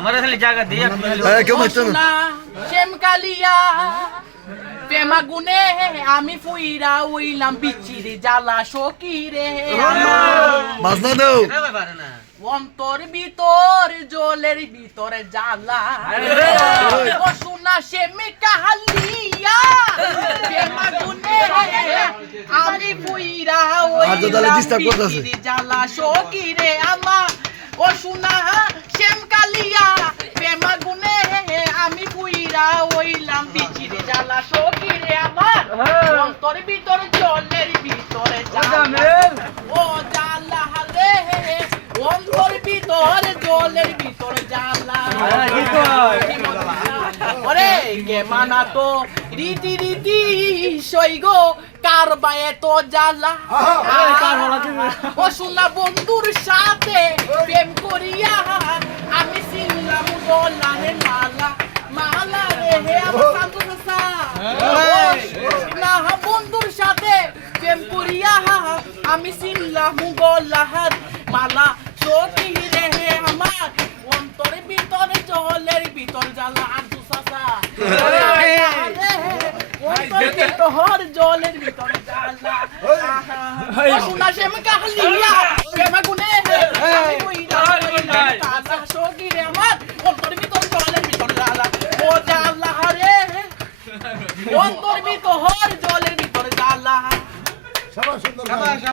আমার খালি জায়গা দিয়ে কেউ বুঝতো না শ্যামকালিয়া প্রেমা গুনে আমি ফুইরা উইলাম বিচিরে জ্বালা সকিরে বাজনা দাও অন্তর ভিতর জলের ভিতরে জ্বালা ও সোনা শ্যামকালিয়া প্রেমা গুনে আমি ফুইরা উইলাম বিচিরে জ্বালা সকিরে আমার ও সোনা শ্যামকালিয়া প্রেমা গুনে আমি ফুইরা উইলাম বিচিরে জ্বালা সকিরে আমার অন্তর ভিতর জলের ভিতরে জ্বালা ও জ্বালা রে অন্তর ভিতর জলের ভিতরে জ্বালা ওরে কে মানা তো রীতি রীতি সইগ কার বায়ে তো জ্বালা ও সোনা বন্ধুর সাথে প্রেম করিয়া আমি ছিলাম গলারে মালা মালা রে হে আমার সান্তোষা না বন্ধুর সাথে প্রেম করিয়া আমি ছিলাম গলার মালা সখী রে হে আমার অন্তরের ভিতরে জলের ভিতর জ্বালা আন্দু চাচা অন্তরের ভিতর জলের ভিতরে জ্বালা সোনা শ্যামকালিয়া প্রেমা গুনে আমি কইরা